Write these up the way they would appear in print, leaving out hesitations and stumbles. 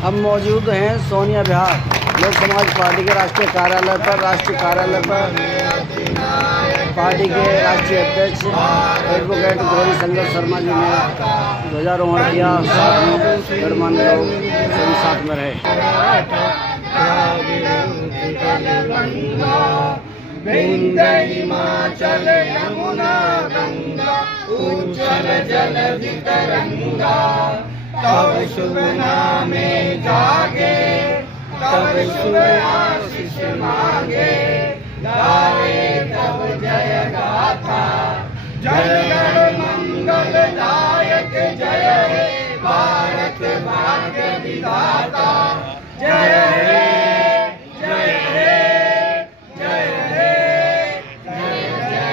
हम मौजूद हैं सोनिया विहार लोक समाज पार्टी के राष्ट्रीय कार्यालय पर। पार्टी के राष्ट्रीय अध्यक्ष एडवोकेट गौरी शंकर शर्मा जी ने ध्वजारोहण किया। साथ में गणमान्य लोग सभी साथ में रहे। हिमाचल यमुना गंगा उज्जल जलधि तरंगा, तब शुभ नामे जागे, तब शुभ आशीष मांगे, गाए तब जय गाथा, जय गण मंगल दायक जय हे भारत भाग्य विधाता, जय हे जय हे जय हे जय जय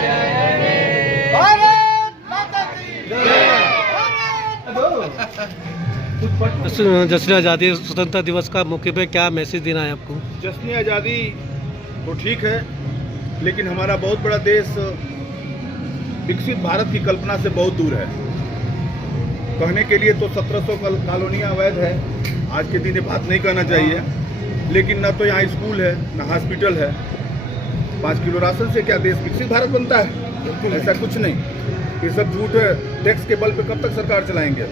जय हे भारत माता की जय। जश्न आज़ादी स्वतंत्रता दिवस का मौके पे क्या मैसेज देना है आपको? जश्न आज़ादी तो ठीक है, लेकिन हमारा बहुत बड़ा देश विकसित भारत की कल्पना से बहुत दूर है। कहने के लिए तो 1700 कॉलोनियाँ अवैध है, आज के दिन ये बात नहीं कहना चाहिए, लेकिन न तो यहाँ स्कूल है न हॉस्पिटल है। 5 किलो राशन से क्या देश विकसित भारत बनता है? ऐसा कुछ नहीं। ये सब झूठ है। टैक्स के बल पे कब तक सरकार चलाएंगे?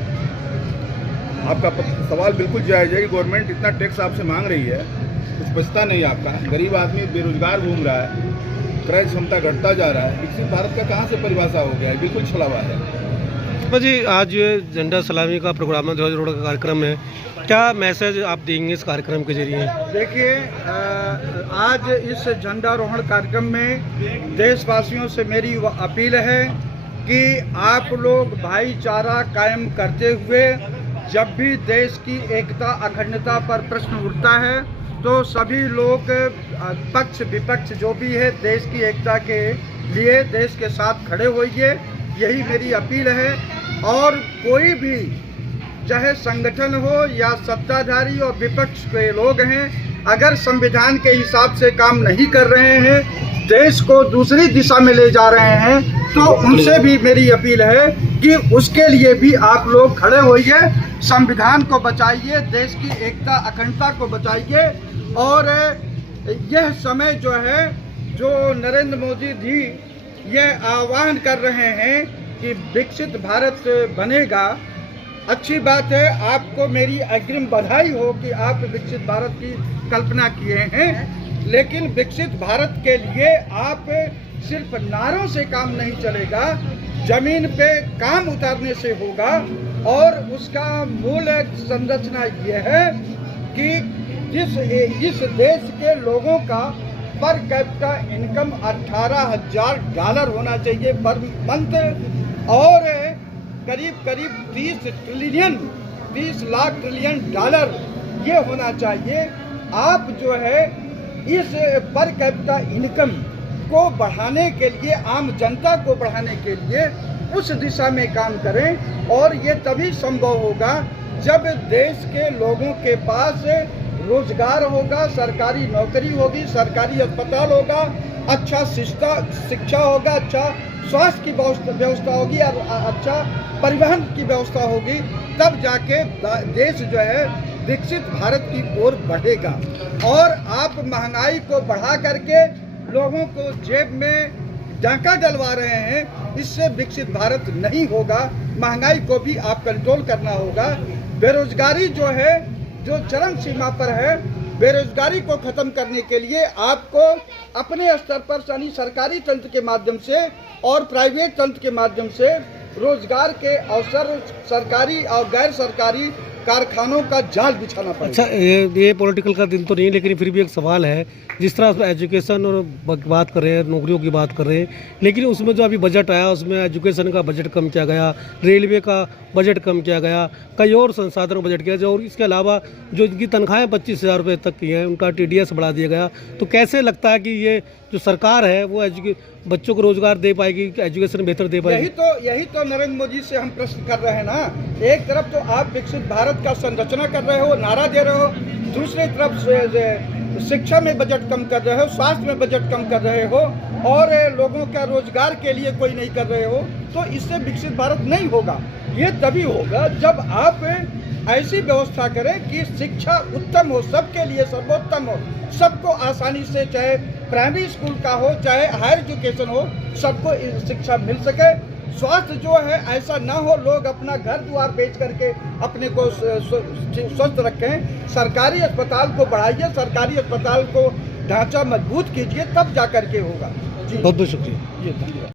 आपका सवाल बिल्कुल जायज़ है कि गवर्नमेंट इतना टैक्स आपसे मांग रही है, कुछ बचता नहीं आपका। गरीब आदमी बेरोजगार घूम रहा है, क्रय क्षमता घटता जा रहा है। विकसित भारत का कहाँ से परिभाषा हो गया है? बिल्कुल छलावा है। जी, आज ये झंडा सलामी का प्रोग्राम है, ध्वजारोहण का कार्यक्रम है, क्या मैसेज आप देंगे इस कार्यक्रम के जरिए? देखिए, आज इस झंडारोहण कार्यक्रम में देशवासियों से मेरी अपील है कि आप लोग भाईचारा कायम करते हुए जब भी देश की एकता अखंडता पर प्रश्न उठता है तो सभी लोग पक्ष विपक्ष जो भी है देश की एकता के लिए देश के साथ खड़े होइए, यही मेरी अपील है। और कोई भी चाहे संगठन हो या सत्ताधारी और विपक्ष के लोग हैं, अगर संविधान के हिसाब से काम नहीं कर रहे हैं, देश को दूसरी दिशा में ले जा रहे हैं, तो उनसे भी मेरी अपील है कि उसके लिए भी आप लोग खड़े होइए, संविधान को बचाइए, देश की एकता अखंडता को बचाइए। और यह समय जो है, जो नरेंद्र मोदी जी यह आह्वान कर रहे हैं कि विकसित भारत बनेगा, अच्छी बात है। आपको मेरी अग्रिम बधाई हो कि आप विकसित भारत की कल्पना किए हैं, लेकिन विकसित भारत के लिए आप सिर्फ नारों से काम नहीं चलेगा, जमीन पे काम उतारने से होगा। और उसका मूल संरचना यह है कि इस देश के लोगों का पर कैपिटा इनकम $18,000 होना चाहिए पर मंथ, और करीब 30 लाख ट्रिलियन डॉलर ये होना चाहिए। आप जो है इस पर कैपिटा इनकम को बढ़ाने के लिए, आम जनता को बढ़ाने के लिए उस दिशा में काम करें। और ये तभी संभव होगा जब देश के लोगों के पास रोजगार होगा, सरकारी नौकरी होगी, सरकारी अस्पताल होगा, अच्छा शिक्षा होगा, अच्छा स्वास्थ्य की व्यवस्था होगी और अच्छा परिवहन की व्यवस्था होगी, तब जाके देश जो है विकसित भारत की ओर बढ़ेगा। और आप महंगाई को बढ़ा करके लोगों को जेब में डाका डलवा रहे हैं, इससे विकसित भारत नहीं होगा। महंगाई को भी आप कंट्रोल करना होगा। बेरोजगारी जो है, जो चरम सीमा पर है, बेरोजगारी को खत्म करने के लिए आपको अपने स्तर पर यानी सरकारी तंत्र के माध्यम से और प्राइवेट तंत्र के माध्यम से रोजगार के अवसर सरकारी और गैर सरकारी कारखानों का जाल बिछाना पड़ेगा। अच्छा, ये पॉलिटिकल का दिन तो नहीं, लेकिन फिर भी एक सवाल है, जिस तरह एजुकेशन और बात कर रहे हैं, नौकरियों की बात कर रहे हैं, लेकिन उसमें जो अभी बजट आया उसमें एजुकेशन का बजट कम किया गया, रेलवे का बजट कम किया गया, कई और संसाधनों का बजट किया गया, और इसके अलावा जो इनकी तनख्वाहें 25,000 रुपये तक की हैं उनका TDS बढ़ा दिया गया। तो कैसे लगता है कि ये जो सरकार है वो बच्चों को रोजगार दे पाएगी, एजुकेशन बेहतर दे पाएगी? यही तो नरेंद्र मोदी से हम प्रश्न कर रहे हैं ना। एक तरफ तो आप विकसित भारत का संरचना कर रहे हो, नारा दे रहे हो, दूसरी तरफ से शिक्षा में बजट कम कर रहे हो, स्वास्थ्य में बजट कम कर रहे हो, और लोगों का रोजगार के लिए कोई नहीं कर रहे हो, तो इससे विकसित भारत नहीं होगा। ये तभी होगा जब आप ऐसी व्यवस्था करें कि शिक्षा उत्तम हो, सबके लिए सर्वोत्तम हो, सबको आसानी से, चाहे प्राइमरी स्कूल का हो चाहे हायर एजुकेशन हो, सबको शिक्षा मिल सके। स्वास्थ्य जो है ऐसा ना हो लोग अपना घर द्वार बेच करके अपने को स्वस्थ रखें। सरकारी अस्पताल को बढ़ाइए, सरकारी अस्पताल को ढांचा मजबूत कीजिए, तब जा करके होगा। जी बहुत बहुत शुक्रिया। जी धन्यवाद।